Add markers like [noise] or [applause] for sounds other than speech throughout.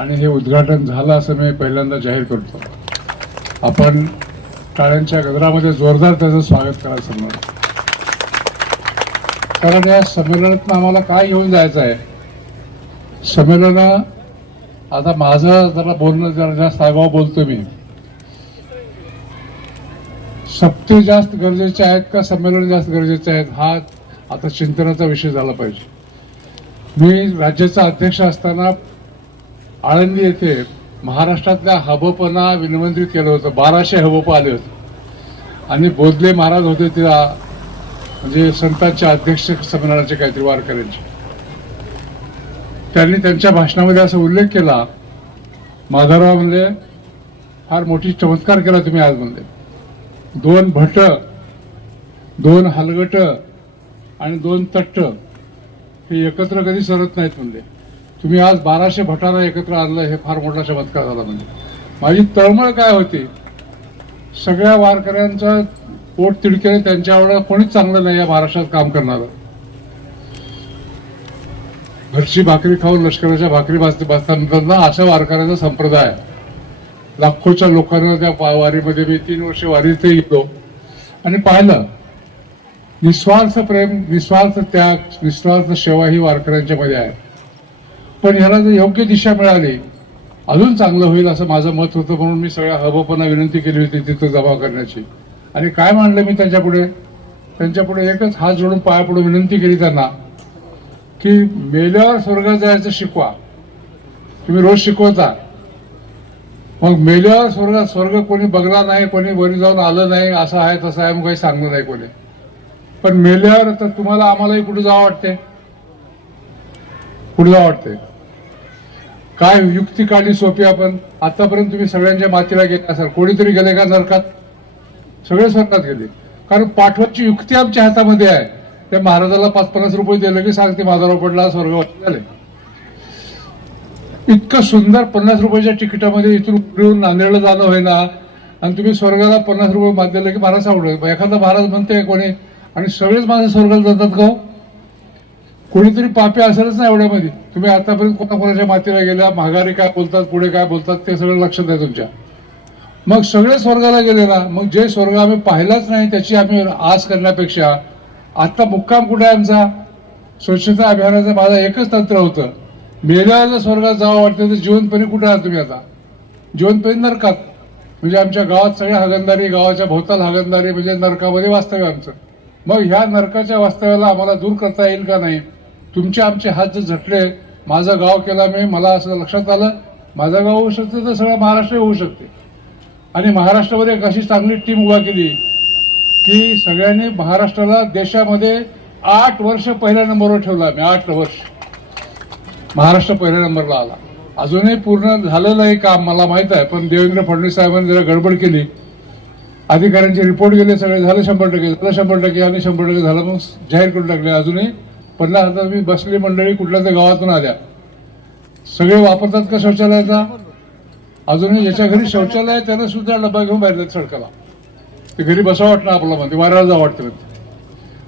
आणि हे उद्घाटन झालं असं मी पहिल्यांदा जाहीर करतो. आपण टाळ्यांच्या गजरामध्ये जोरदार त्याचं स्वागत करा समजा कारण या संमेलनात आम्हाला काय घेऊन जायचं आहे? संमेलन आता माझं जरा बोलणं जरा जास्त आगाव बोलतो मी. सप्ते जास्त गरजेचे आहेत का संमेलन जास्त गरजेचे आहेत? हा आता चिंतनाचा विषय झाला पाहिजे. मी राज्याचा अध्यक्ष असताना आळंदी येथे महाराष्ट्रातल्या हबपना विनमंत्रित केलं होतं. बाराशे हबप आले होते. आणि बोधले महाराज होते तिला म्हणजे संतांचे अध्यक्ष संमेलनाचे काहीतरी वारकऱ्यांचे. त्यांनी त्यांच्या भाषणामध्ये असा उल्लेख केला माधवराव म्हणजे फार मोठी चमत्कार केला तुम्ही आज म्हणजे दोन भट दोन हलगट आणि दोन तट्ट हे एकत्र कधी सरत नाहीत म्हणले. तुम्ही आज बाराशे भटाला एकत्र आणलं हे फार मोठा चमत्कार झाला म्हणजे. माझी तळमळ काय होती? सगळ्या वारकऱ्यांचा पोट तिडकेने त्यांच्यावर कोणीच चांगलं नाही या महाराष्ट्रात काम करणारं. घरची भाकरी खाऊन लष्कराच्या भाकरी भाजते बसताना अशा वारकऱ्याचा संप्रदाय. आहे. लाखोच्या लोकांना त्या वारीमध्ये मी तीन वर्ष वारीत गेलो आणि पाहिलं निस्वार्थ प्रेम निस्वार्थ त्याग निस्वार्थ सेवा ही वारकऱ्यांच्या मध्ये आहे. पण ह्याला जर योग्य दिशा मिळाली अजून चांगलं होईल असं माझं मत होतं म्हणून मी सगळ्या हबपणा विनंती केली होती तिथं जमा करण्याची. आणि काय मांडलं मी त्यांच्यापुढे? त्यांच्यापुढे एकच हात जोडून पाया पडून विनंती केली त्यांना की मेल्यावर स्वर्गात जायचं शिकवा. तुम्ही रोज शिकवता. मग मेल्यावर स्वर्गात स्वर्ग कोणी बघला नाही कोणी वरी जाऊन आलं नाही असं आहे तसं आहे मग काही सांगलं नाही कोणी. पण मेल्यावर तर तुम्हाला आम्हालाही कुठे जावं वाटते कुठे जावं वाटते काय युक्ती काढली सोपी आपण? आतापर्यंत तुम्ही सगळ्यांच्या मातीला गेले असाल. कोणीतरी गेले का नरकात? सगळे स्वर्गात गेले. कारण पाठवाची युक्ती आमच्या हातामध्ये आहे. त्या महाराजाला पाच पन्नास रुपये दिले की सांगते माझा पडला स्वर्गवासी झाले. इतकं सुंदर पन्नास रुपयाच्या तिकिटामध्ये इथून उघडून नांदेडला जाणं होईना. आणि तुम्ही स्वर्गाला पन्नास रुपये मात दिले की महाराज आवडलं एखादा महाराज म्हणते कोणी आणि सगळेच माझे स्वर्गाला जातात का हो? कोणीतरी पापी असेलच ना एवढ्यामध्ये. तुम्ही आतापर्यंत कोणाकोणाच्या मातीला गेल्या माघारी काय बोलतात पुढे काय बोलतात ते सगळं लक्षात आहे तुमच्या. मग सगळे स्वर्गाला गेले ना मग जे स्वर्ग आम्ही पाहिलाच नाही त्याची आम्ही आस करण्यापेक्षा आत्ता मुक्काम कुठे आहे आमचा? स्वच्छता अभियानाचं माझं एकच तंत्र होतं. मेल्यावर स्वर्गात जावं वाटतं तर जीवनपरी कुठे आहात तुम्ही आता? जीवनपरी नरकात. म्हणजे आमच्या गावात सगळ्या हागंदारी गावाच्या भोवताल हागंदारी म्हणजे नरकामध्ये वास्तव्य आमचं. मग ह्या नरकाच्या वास्तव्याला आम्हाला दूर करता येईल का नाही? तुमचे आमचे हात जर झटले माझं गाव केला मी मला असं लक्षात आलं माझं गाव होऊ शकतं तर सगळं महाराष्ट्र होऊ शकते. आणि महाराष्ट्रामध्ये एक अशी चांगली टीम उभा केली की सगळ्यांनी महाराष्ट्राला देशामध्ये आठ वर्ष पहिल्या नंबरवर ठेवला मी आठ वर्ष. महाराष्ट्र पहिल्या नंबरला आला. अजूनही पूर्ण झालं नाही काम मला माहीत आहे पण देवेंद्र फडणवीस साहेबांनी जरा गडबड केली. अधिकाऱ्यांचे रिपोर्ट गेले सगळे झालं शंभर टक्के झालं शंभर टक्के आणि शंभर टक्के झालं मग जाहीर करून टाकले. अजूनही पन्नास हजार मी बसली मंडळी कुठल्या त्या गावातून आल्या. सगळे वापरतात का शौचालयाचा? अजूनही ज्याच्या घरी शौचालय आहे त्यानं सुद्धा डबा घेऊन बाहेर जात सडकाला. ते घरी बसावं वाटणं आपल्याला म्हणते वाऱ्याला जावं वाटतं म्हणते.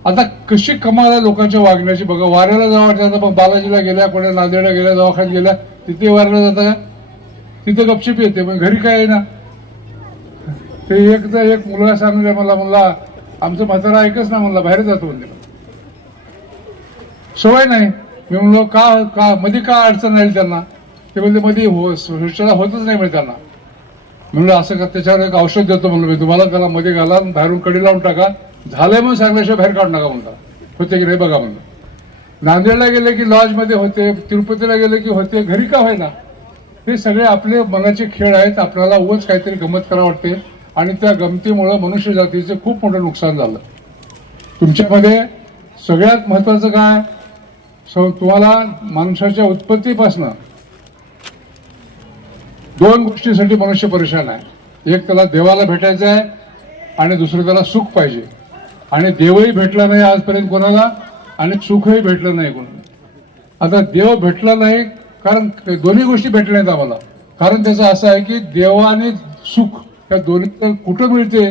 आता कशी कमाल आहे लोकांच्या वागण्याची बघा वाऱ्याला जावं वाटतं आता मग बालाजीला गेल्या कोणा नांदेडला गेल्या दवाखान्यात गेल्या तिथे वाऱ्याला जाता का? तिथे गपचिप येते पण घरी काय आहे ना? ते एकदा एक मुलगा सांगितलं मला म्हणला आमचं म्हातारा ऐकच ना म्हणला बाहेर जातो म्हणजे सवय नाही. मी म्हणलो का का मध्ये का अडचण राहील त्यांना? ते म्हणजे मध्ये हो शौचालय होतच नाही म्हणजे त्यांना. म्हणलं असं का त्याच्यावर एक औषध देतो म्हणलं मी. तुम्हाला त्याला मध्ये घाला बाहेरून कडी लावून टाका. झालंय म्हणून सांगल्याशिवाय बाहेर काढू नका म्हणता होते की नाही बघा म्हणलं. नांदेडला गेले की लॉजमध्ये होते तिरुपतीला गेले की होते घरी का होईना हे सगळे आपले मनाचे खेळ आहेत. आपल्याला उगाच काहीतरी गमत करा वाटते. आणि त्या गमतीमुळं मनुष्य जातीचं खूप मोठं नुकसान झालं. तुमच्यामध्ये सगळ्यात महत्वाचं काय? सो तुम्हाला माणसाच्या उत्पत्तीपासनं दोन गोष्टीसाठी मनुष्य परेशान आहे. एक त्याला देवाला भेटायचं आहे आणि दुसरं त्याला सुख पाहिजे. आणि देवही भेटला नाही आजपर्यंत कोणाला आणि सुखही भेटलं नाही कोणाला. आता देव भेटला नाही कारण दोन्ही गोष्टी भेटल्या नाहीत आम्हाला. कारण त्याचं असं आहे की देव आणि सुख या दोन्ही कुठं मिळते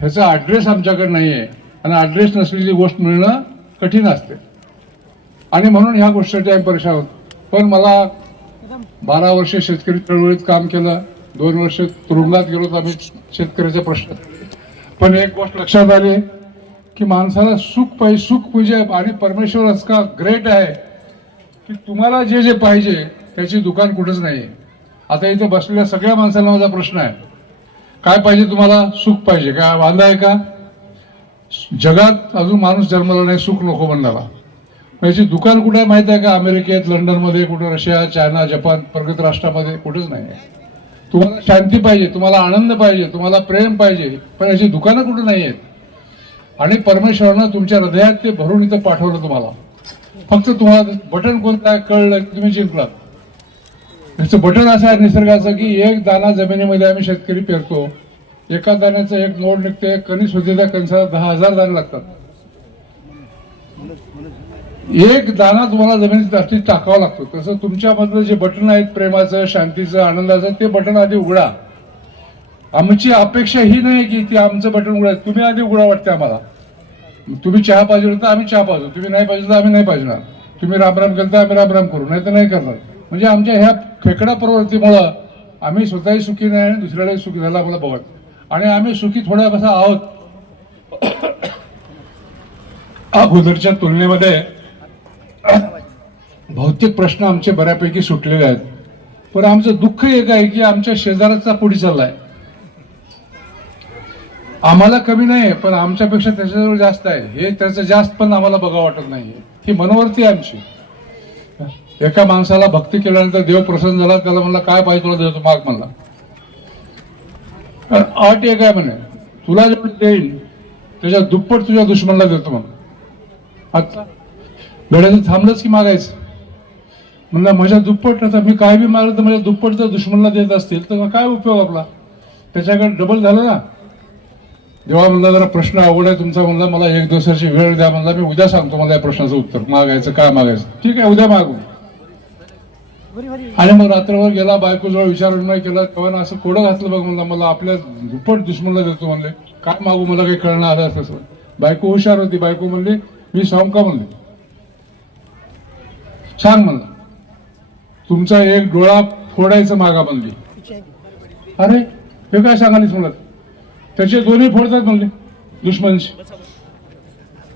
ह्याचा ॲड्रेस आमच्याकडे नाही आहे आणि ॲड्रेस नसलेली गोष्ट मिळणं कठीण असते. आणि म्हणून ह्या गोष्टीसाठी आम्ही परेशान आहोत. पण मला बारा वर्ष शेतकरी चळवळीत काम केलं दोन वर्ष तुरुंगात गेलो तर आम्ही शेतकऱ्याच्या प्रश्न पण एक गोष्ट लक्षात आली की माणसाला सुख पाहिजे सुख पूजे आणि परमेश्वर का ग्रेट आहे की तुम्हाला जे जे पाहिजे त्याची दुकान कुठंच नाही आता इथे बसलेल्या सगळ्या माणसाला माझा प्रश्न आहे. काय पाहिजे तुम्हाला? सुख पाहिजे. काय वांदा आहे का? जगात अजून माणूस जन्माला नाही सुख नको म्हणणारा म्हणजे याची दुकान कुठे आहे माहिती आहे का? अमेरिकेत लंडनमध्ये कुठं रशिया चायना जपान प्रगत राष्ट्रामध्ये कुठेच नाही आहे. तुम्हाला शांती पाहिजे तुम्हाला आनंद पाहिजे तुम्हाला प्रेम पाहिजे पण याची दुकानं कुठं नाही आहेत? आणि परमेश्वरानं तुमच्या हृदयात ते भरून इथं पाठवलं तुम्हाला. फक्त तुम्हाला बटन कोणतं आहे कळलं की तुम्ही जिंकलात याचं बटन असं आहे निसर्गाचं की एक दाना जमिनीमध्ये आम्ही शेतकरी पेरतो. एका दाण्याचं एक मोड निघते कणीस होते त्या कणसाला दहा हजार दाणे लागतात. एक दाना तुम्हाला जमिनीत जास्तीत टाकावा लागतो. तसं तुमच्यामधलं जे बटन आहेत प्रेमाचं शांतीचं आनंदाचं ते बटन आधी उघडा. आमची अपेक्षा ही नाही की ते आमचं बटन उघडा. तुम्ही आधी उघडा वाटते आम्हाला. तुम्ही चहा पाहिजे तर आम्ही चहा पाहिजे तुम्ही नाही पाहिजे तर आम्ही नाही पाजणार. तुम्ही रामराम केलं तर आम्ही रामराम करू. नाही तर नाही करणार. म्हणजे आमच्या ह्या खेकडा प्रवृत्तीमुळं आम्ही स्वतःही सुखी नाही आणि दुसऱ्यालाही सुखी झाला आम्हाला बघत आणि आम्ही सुखी थोड्या कसं आहोत. [coughs] अगोदरच्या तुलनेमध्ये भौतिक प्रश्न आमचे बऱ्यापैकी सुटलेले आहेत. पण आमचं दुःख एक आहे की आमच्या शेजाराचा पुढे चाललाय. आम्हाला कमी नाही पण आमच्यापेक्षा त्याच्याजवळ जास्त आहे. हे त्याचं जास्त पण आम्हाला बघा वाटत नाही ही मनोवृत्ती आहे आमची. एका माणसाला भक्ती केल्यानंतर देव प्रसन्न झाला त्याला म्हणला काय पाहिजे तुला? देतो माग म्हणला. अट एक आहे म्हणे. तुला जेवढं देईल त्याच्या दुप्पट तुझ्या दुश्मनला देतो म्हणून. आता लढायचं थांबलंच की मागायचं? म्हणलं माझ्या दुप्पट आता मी काय बी मागलं तर माझ्या दुप्पट जर दुश्मनला देत असतील तर काय उपयोग आपला? त्याच्याकडे डबल झालं ना? जेव्हा म्हणला जरा प्रश्न अवघड आहे तुमचा. म्हणला मला एक दिवसाची वेळ द्या. म्हणला मी उद्या सांगतो मला या प्रश्नाचं उत्तर. मागायचं काय मागायचं? ठीक आहे उद्या मागू. आणि मग रात्रभर गेला बायकोजवळ विचार विनिमय केला. तेव्हा असं कोडं घातलं बघ म्हणला मला आपल्या दुप्पट दुश्मनला देतो म्हणले. काय मागू मला काही कळणं आलं असं बायको हुशार होती. बायको म्हणली मी सांगू का? म्हणले. छान म्हणला. तुमचा एक डोळा फोडायचं मागा म्हणली अरे हे काय सांगालीस म्हणत त्याचे दोन्ही फोडतात म्हणले दुश्मनशी.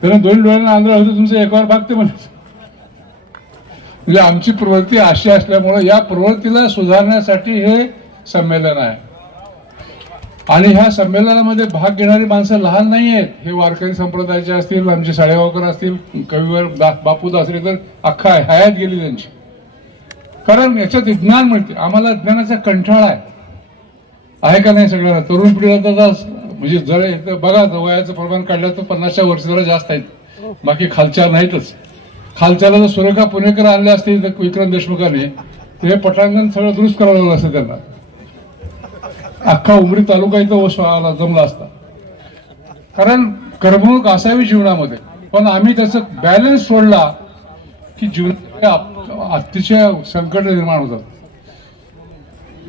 त्याला दोन्ही डोळ्यांना आंधळ होतं तुमचं एकावर भागते म्हणत. म्हणजे आमची प्रवृत्ती अशी असल्यामुळे या प्रवृत्तीला सुधारण्यासाठी हे संमेलन आहे. आणि ह्या संमेलनामध्ये भाग घेणारी माणसं लहान नाही आहेत. हे वारकरी संप्रदायाचे असतील आमचे साळेगावकर असतील कवीवर दा- बापू दासरे तर अख्खा हयात गेली त्यांची. कारण याच्यात ज्ञान मिळते. आम्हाला ज्ञानाचा कंठाळा आहे. आहे का नाही सगळ्यांना? तरुण पिढीला तर जास्त- म्हणजे जर बघा वयाचं प्रमाण काढलं तर पन्नासच्या वर्ष जरा जास्त आहेत. बाकी खालच्या नाहीतच. खालच्याला जर सुरेखा पुणेकर आणले असतील तर विक्रम देशमुखाने ते पटांगण सगळं दुरुस्त करावं लागलं असतं त्यांना. अख्खा उमरी तालुका इथं ओस जमला असता. कारण करमणूक असावी जीवनामध्ये पण आम्ही त्याचं बॅलन्स सोडला की जीवन अतिशय संकट निर्माण होतात.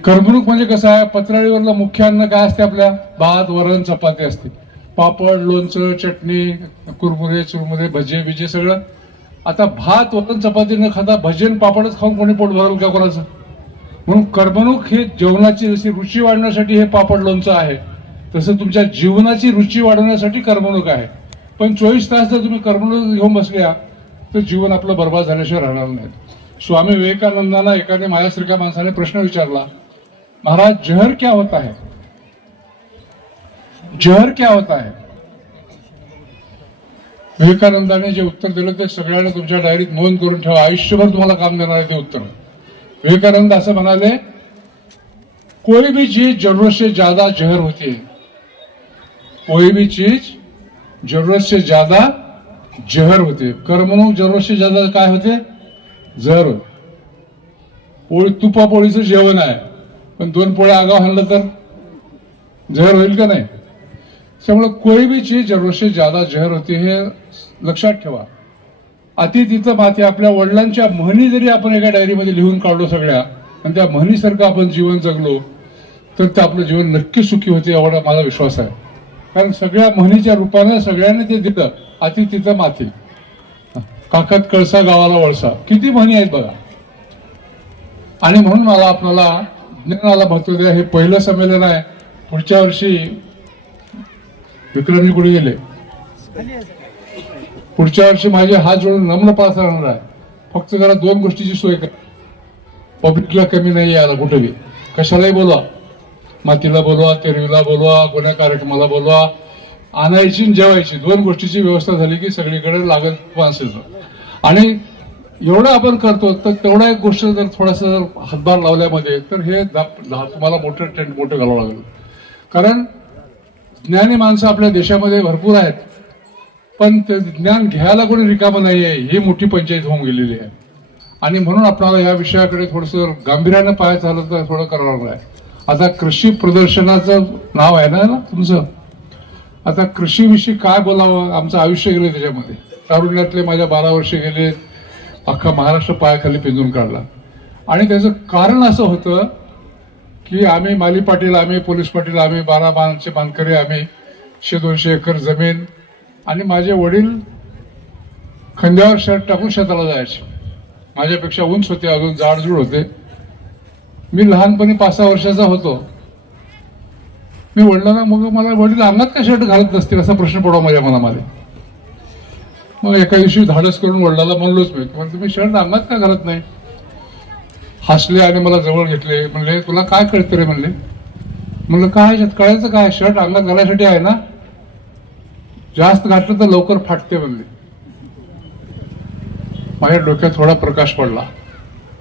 करमणूक म्हणजे कसं आहे? पत्राळीवरलं मुख्य अन्न काय असते आपल्या? भात वरण चपाती असते. पापड लोणचं चटणी कुरमुरे चुरमुरे भजे बिजे सगळं. आता भात वरण चपाती न खाता भजन पापडच खाऊन कोणी पोट भरल का कोणाचं? म्हणून करमणूक हे जेवणाची जशी रुची वाढण्यासाठी हे पापड लोणचं आहे तसं तुमच्या जीवनाची रुची वाढवण्यासाठी करमणूक आहे. पण चोवीस तास जर तुम्ही करमणूक घेऊन बसल्या तर जीवन आपलं बर्बाद झाल्याशिवाय राहणार नाही स्वामी विवेकानंदांना एकाने माझ्यासारख्या माणसाने प्रश्न विचारला महाराज जहर क्या होता है? जहर क्या होता है? विवेकानंदाने जे उत्तर दिलं ते सगळ्यांना तुमच्या डायरीत नोंद करून ठेवा. आयुष्यभर तुम्हाला काम देणार आहे ते उत्तर. विवेकानंद असं म्हणाले कोई भी चीज जरूरत से ज्यादा जहर होती. है कोई भी चीज जरूरत से ज्यादा जहर होते. करमणूक जरूरत से ज्यादा काय होते? जहर होते. पोळी तुपा पोळीचं जेवण आहे. पण दोन पोळ्या आगाव हाणलं तर? जहर होईल का नाही? त्यामुळे कोई भी चीज जरूरत से ज्यादा जहर होती हे लक्षात ठेवा. अति तिथं माते आपल्या वडिलांच्या म्हणी जरी आपण एका डायरीमध्ये लिहून काढलो सगळ्या आणि त्या म्हणीसारखं आपण जीवन जगलो तर ते आपलं जीवन नक्की सुखी होते एवढा माझा विश्वास आहे. कारण सगळ्या म्हणीच्या रूपानं सगळ्यांनी ते दिलं अति माते माती काकात कळसा गावाला वळसा. किती म्हणी आहेत बघा. आणि म्हणून मला आपल्याला ज्ञानाला महत्त्व द्या. हे पहिलं संमेलन आहे. पुढच्या वर्षी विक्रमी कुठे गेले? पुढच्या वर्षी माझे हात जोडून नम्र पास राहणार आहे. फक्त जरा दोन गोष्टीची सोय कर. पब्लिकला कमी नाही यायला कुठेही कशालाही बोलवा. मातीला बोलवा तेरवीला बोलवा कोण्या कार्यक्रमाला बोलवा. आणायची आणि जेवायची. दोन गोष्टीची व्यवस्था झाली की सगळीकडे लागत माणसं आणि एवढं आपण करतो तर तेवढा एक गोष्ट जर थोडासा जर हातभार लावल्यामध्ये तर हे तुम्हाला मोठं टेंट मोठं घालावं लागेल. कारण ज्ञानी माणसं आपल्या देशामध्ये भरपूर आहेत. पण ते ज्ञान घ्यायला कोणी रिकामं नाही आहे ही मोठी पंचायत होऊन गेलेली आहे. आणि म्हणून आपल्याला या विषयाकडे थोडंसं गांभीर्यानं पाहायचं झालं तर थोडं करावं लागलं. आहे आता कृषी प्रदर्शनाचं नाव आहे ना ना तुमचं? आता कृषीविषयी काय बोलावं? आमचं आयुष्य गेलं त्याच्यामध्ये. तारुण्यातले माझ्या बारा वर्ष गेले. अख्खा महाराष्ट्र पायाखाली पिंजून काढला. आणि त्याचं कारण असं होतं की आम्ही माली पाटील आम्ही पोलीस पाटील आम्ही बारा बांधचे बांधकरी आम्ही शे दोनशे एकर जमीन आणि माझे वडील खंद्यावर शर्ट टाकून शेताला जायचे. माझ्यापेक्षा उंच होते अजून जाडजूड होते. मी लहानपणी पाच सहा वर्षाचा होतो. मी वडिलांना मग मला वडील अंगात का शर्ट घालत नसतील असा प्रश्न पडवा माझ्या मनामध्ये. मग एका दिवशी धाडस करून वडिलाला म्हणलोच मी पण तुम्ही शर्ट अंगात का घालत नाही? हसले आणि मला जवळ घेतले. म्हणले तुला काय कळतं रे? म्हणले म्हणलं काय कळायचं काय? शर्ट अंगात घालायसाठी आहे ना? जास्त घातलं तर लवकर फाटते म्हणले. माझ्या डोक्यात थोडा प्रकाश पडला.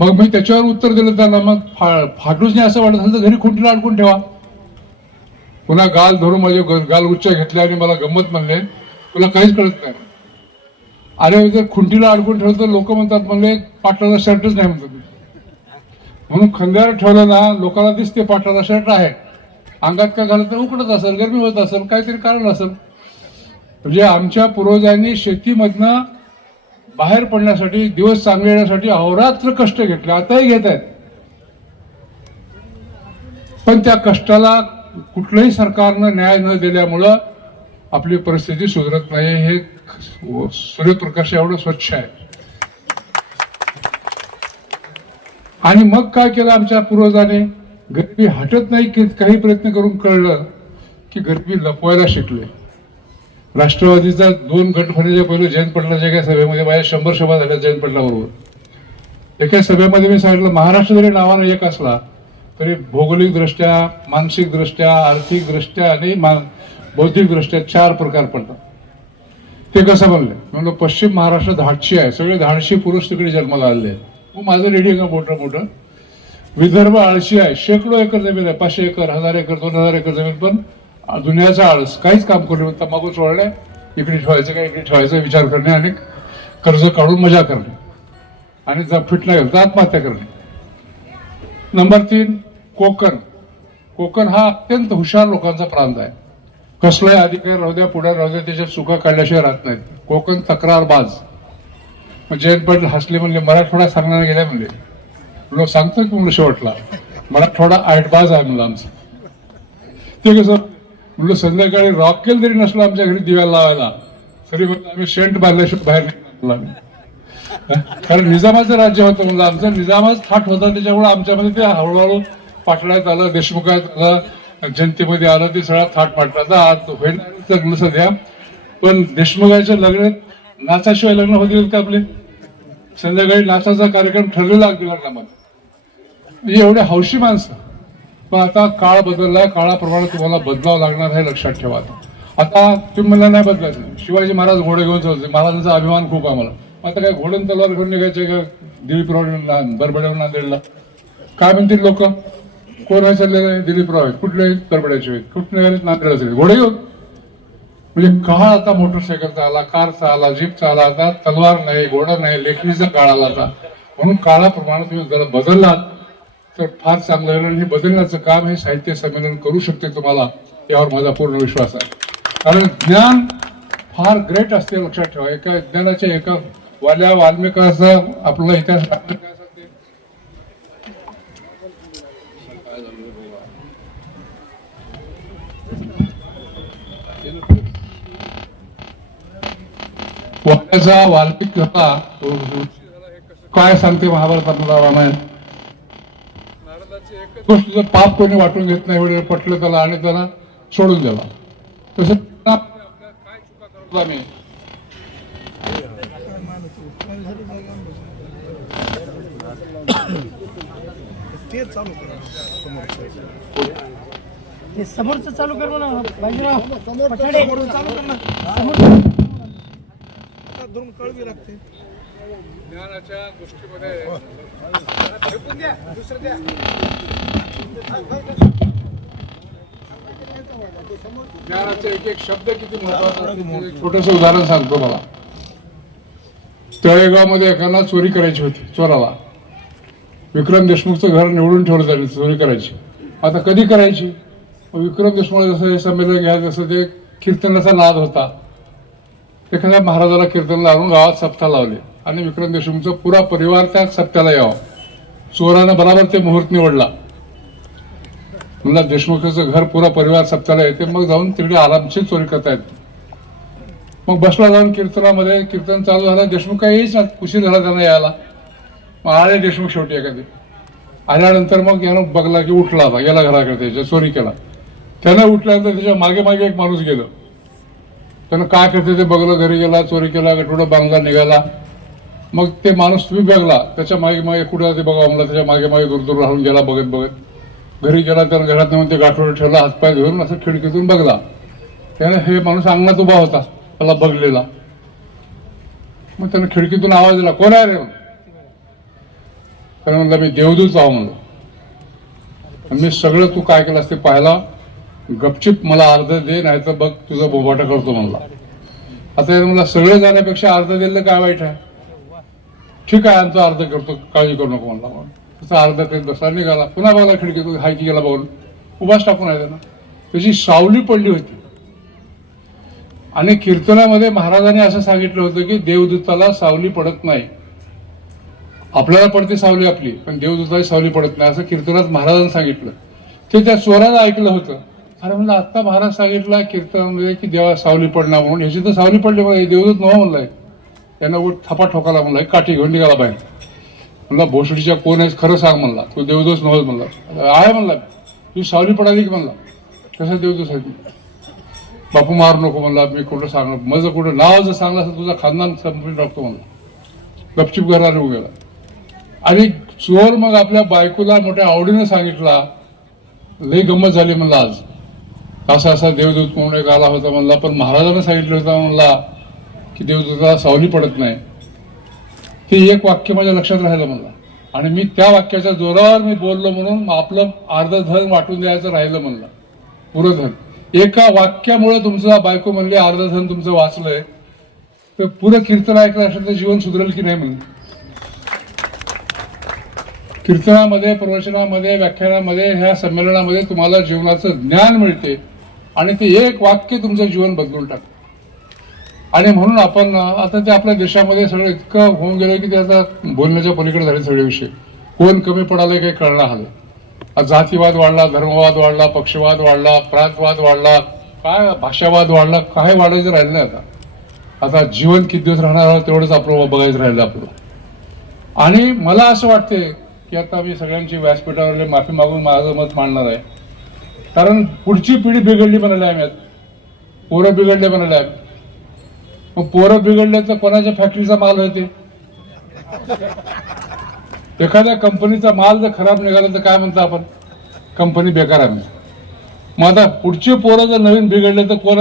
मग मी त्याच्यावर उत्तर दिलं त्यांना मग फा- फाटूच नाही असं वाटत असेल तर घरी खुंटीला अडकून ठेवा. पुन्हा गाल धरून माझे गाल उच्च घेतले आणि मला गंमत म्हणले तुला काहीच कळत नाही. अरे जर खुंटीला अडकून ठेवलं तर लोक म्हणतात म्हणले पाटलाला शर्टच नाही म्हणतात. म्हणून खंद्यावर ठेवलं ना लोकांना दिसते पाटलाला शर्ट आहे. अंगात का घालत तर उकडत असेल गरमी होत असेल काहीतरी कारण असेल. म्हणजे आमच्या पूर्वजांनी शेतीमधनं बाहेर पडण्यासाठी दिवस चांगले येण्यासाठी अहोरात्र कष्ट घेतले. आताही घेत आहेत. पण त्या कष्टाला कुठलंही सरकारनं न्याय न दिल्यामुळं आपली परिस्थिती सुधरत नाही. हे सूर्यप्रकाश एवढं स्वच्छ आहे. आणि मग काय केलं आमच्या पूर्वजाने? गरिबी हटत नाही की काही प्रयत्न करून कळलं की गरिबी लपवायला शिकले. राष्ट्रवादीचा दोन गट फडण्याच्या पहिलं जयंत पाटलाच्या एका सभेमध्ये माझ्या शंभर सभा झाल्या जयंत पटलाबरोबर. एका सभेमध्ये मी सांगितलं महाराष्ट्र जरी नावानं एक असला तरी भौगोलिकदृष्ट्या मानसिकदृष्ट्या आर्थिकदृष्ट्या आणि मान- बौद्धिकदृष्ट्या चार प्रकार पडतात. ते कसं बनले? म्हणलं पश्चिम महाराष्ट्र धाडशी आहे. सगळे धाडशी पुरुष तिकडे जन्माला आलेले आहेत. मग माझं रेडी का मोठं मोठं. विदर्भ आळशी आहे. शेकडो एकर जमीन आहे. पाचशे एकर हजार एकर दोन हजार एकर जमीन पण दुनियाचा आळस काहीच काम करू नये. तंबाखू सोडणे इकडे ठेवायचं का इकडे ठेवायचा विचार करणे आणि कर्ज काढून मजा करणे. आणि जर फिट नाही तर आत्महत्या करणे. नंबर तीन कोकण. कोकण हा अत्यंत हुशार लोकांचा प्रांत आहे. कसलाही अधिकार राहू द्या पुढे राहू द्या त्याच्या चुका काढल्याशिवाय राहत नाहीत. कोकण तक्रारबाज. जयंत पाटील हसले म्हणले मराठवाडा सांगणार गेल्या म्हणले. लोक सांगतो की म्हणून शेवटला. मराठवाडा आठबाज आहे म्हणलं आमचं. ते कसं म्हणलं संध्याकाळी रॉकेल जरी नसलं आमच्या घरी दिव्याला लावायला. तरी म्हणलं आम्ही शेंट बांधल्याशिवाय बाहेर नाही आम्ही. कारण निजामाचं राज्य होतं म्हणलं. आमचा निजामच थाट होता. त्याच्यामुळे आमच्यामध्ये ते हळूहळू पाटण्यात आलं देशमुखात आलं जनतेमध्ये आलं. ते सगळा थाट पाटला. आज होईल लग्न सध्या. पण देशमुखाच्या लग्नात नाचाशिवाय लग्न होतील का आपले? संध्याकाळी नाचाचा कार्यक्रम ठरलेला अगदी लग्नामध्ये. एवढे हौशी माणसं. पण आता काळ बदललाय काळाप्रमाणे तुम्हाला बदलावं लागणार हे लक्षात ठेवा आता. तुम्ही मला नाही बदलायचं. शिवाजी महाराज घोडे घेऊन चालते महाराजांचा अभिमान खूप आम्हाला. आता काय घोडन तलवार घेऊन निघायचं का? दिलीप राव बरबड्यावर नांदेडला. काय म्हणतील लोक? कोण आहे चाललेलं आहे दिलीप राव आहेत. कुठले आहेत? बरबड्याचे आहेत. कुठे निघाले घोडे घेऊन. म्हणजे काळ आता मोटरसायकलचा आला कारचा आला जीपचा आला आता तलवार नाही घोडा नाही लेखणीचा काळ आला आता. म्हणून काळाप्रमाणे तुम्ही जरा बदललात. तर फार चांगलं आहे. आणि हे बदलण्याचं काम हे साहित्य संमेलन करू शकते तुम्हाला यावर माझा पूर्ण विश्वास आहे. कारण ज्ञान फार ग्रेट असते लक्षात ठेवा. एका ज्ञानाच्या एका वाल्या वाल्मिकाचा आपला इतिहास वाल्याचा वाल्मिक होता काय सांगते महाभारत रामायण? गोष्टीचं पाप कोणी वाटून घेत नाही एवढं पटलं त्याला आणि त्याला सोडून दिला. तसं काय चुका करतो आम्ही? ते चालू करा समोरचं. चालू कर म्हणा बाजीराव. पठाडे. चालू कर ना समोर आता धरून कळवी लागते ज्ञानाच्या गोष्टीमध्ये एक एक शब्द किती महत्त्वाचा छोटस उदाहरण सांगतो मला. तळेगावमध्ये एकाला चोरी करायची होती चोराला. विक्रम देशमुखचं घर निवडून ठेवलं जाईल चोरी करायची. आता कधी करायची? विक्रम देशमुख जसं हे संमेलन घ्या जसं ते कीर्तनाचा नाद होता. एखाद्या महाराजाला कीर्तन लावून गावात सप्ताह लावले. आणि विक्रम देशमुखचा पुरा परिवार त्या सत्याला यावा चोरानं बराबर ते मुहूर्त निवडला. म्हणला देशमुखाचं घर पुरा परिवार सत्याला येते मग जाऊन तिकडे आरामशीर चोरी करता येते मग बसला जाऊन कीर्तनामध्ये कीर्तन चालू झालं देशमुख काही उशीर झाला त्यांना यायला. मग आले देशमुख शेवटी एखादी. आल्यानंतर मग यानं बघला की उठला आता गेला घराकडे त्याच्या चोरी केला. त्यानं उठल्यानंतर त्याच्यामागे मागे एक माणूस गेलो. त्यानं काय करते ते बघलं घरी गेला चोरी केला गटोडा बांधला निघाला. मग ते माणूस तुम्ही बघला त्याच्यामागे मागे कुठं ते बघा मला त्याच्यामागे मागे दूर दूर राहून गेला बघत बघत. घरी गेला तर घरात नेऊन ते गाठोडे ठेवला हातपाय धरून असं खिडकीतून बघला. त्याने हे माणूस अंगणात उभा होता त्याला बघलेला. मग त्यानं खिडकीतून आवाज दिला कोण आहे रे? त्याने म्हणला मी देवदूत आहो म्हणलो आणि मी सगळं तू काय केलंस ते पाहायला गपचिप मला अर्ध दे नाही तर बघ तुझा बोबाटा करतो म्हणला. आता मला सगळं जाण्यापेक्षा अर्ध दिलं काय वाईट आहे? ठीक आहे आमचा अर्ध करतो काळजी करू नको म्हणला म्हणून. त्याचा अर्ध करीत बसला निघाला. पुन्हा खिडकी तो हायकी गेला बघून उभाच टाकून आहे त्यानं त्याची सावली पडली होती. आणि कीर्तनामध्ये महाराजांनी असं सांगितलं होतं की देवदूताला सावली पडत नाही. आपल्याला पडते सावली आपली पण देवदूताला सावली पडत नाही असं कीर्तनात महाराजांनी सांगितलं. ते त्या चोरानं ऐकलं होतं. अरे म्हणलं आत्ता महाराज सांगितलं कीर्तनामध्ये की देवा सावली पडणार म्हणून. ह्याची तर सावली पडली मला देवदूत नव्हा म्हणलाय. त्यांना उठ थपा ठोकाला म्हणला काठी घेऊन निघाला बाहेर. म्हणला भोसडीच्या कोण आहेस? खरं सांग म्हणला. तू देवदोस नव्हत म्हणला. आहे म्हणला. तू सावली पडाली की म्हणला कसं देवदोस आहे बापू मारू नको म्हणला. मी कुठं सांग? माझं कुठं नाव जर सांगलं असं तुझं खानदान संपून टाकतो म्हणला. गपचिप घराला येऊ गेला. आणि चोर मग आपल्या बायकोला मोठ्या आवडीनं सांगितला लई गंमत झाली म्हणला आज. असा असा देवदूत म्हणून एक आला होता म्हणला. पण महाराजांना सांगितलं होतं म्हणला. की देवदूताला सावली पडत नाही. ते एक वाक्य माझ्या लक्षात राहिलं मला. आणि मी त्या वाक्याच्या जोरावर मी बोललो म्हणून आपलं अर्ध धन वाटून द्यायचं राहिलं म्हणलं. पुरं धन एका वाक्यामुळे तुमचं बायको म्हणले अर्ध धन तुमचं वाचलंय. तर पुरं कीर्तन ऐकलं असेल तर जीवन सुधरेल की नाही म्हणून? कीर्तनामध्ये प्रवचनामध्ये व्याख्यानामध्ये ह्या संमेलनामध्ये तुम्हाला जीवनाचं ज्ञान मिळते. आणि ते एक वाक्य तुमचं जीवन बदलून टाकतं. आणि म्हणून आपण आता ते आपल्या देशामध्ये सगळं इतकं होऊन गेलं की ते आता बोलण्याच्या पलीकडे झाले सगळे विषय. कोण कमी पडाले काही कळणार आलं. आता जातीवाद वाढला धर्मवाद वाढला पक्षवाद वाढला प्रांतवाद वाढला काय भाषावाद वाढला काय वाढायचं राहिलं नाही आता. आता जीवन किती दिवस राहणार आहोत तेवढंच आपलं बघायचं राहिलं आपलं. आणि मला असं वाटते की आता मी सगळ्यांची व्यासपीठावर माफी मागून माझं मत मांडणार आहे. कारण पुढची पिढी बिघडली म्हणाले आम्ही पोरं बिघडले म्हणाले आहे मग पोरं बिघडले तर कोणाच्या फॅक्टरीचा माल होते? एखाद्या कंपनीचा माल जर खराब निघाला तर काय म्हणतो आपण? कंपनी बेकार आहे मग आता पुढची पोरं जर नवीन बिघडले तर कोणा